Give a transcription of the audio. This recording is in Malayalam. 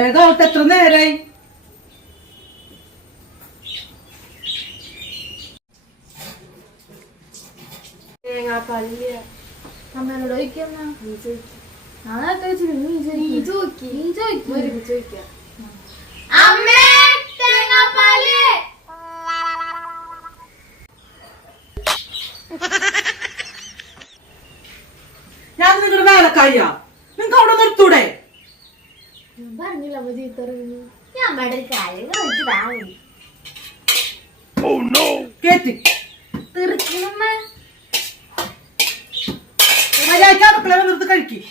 വേഗം ആവട്ടെ, എത്ര നേരായി? തേങ്ങാപ്പാലില്ല. അമ്മേനോട് ചോദിക്കാം. നീ ചോദിക്കും. ഞാനൊക്കെ വെച്ചിട്ട് നീ ചോദിക്കാം. ഒരുമിച്ച് ചോദിക്കാം. അമ്മേ തേങ്ങാപ്പാല്. ഞാൻ നിങ്ങളുടെ വേലക്കാരിയാ, നിങ്ങക്ക് അവിടെ നിർത്തൂടെ? ഞാൻ പറഞ്ഞില്ല അമ്മ ചീത്ത പറയുന്നു. ഞാൻ അമ്മയുടെ ഒരു കാര്യം ചോദിച്ചതാവും. കേട്ടി തീർക്കണമ്മ. മര്യാദക്ക് അടുക്കള നിർത്തി കഴിക്കും.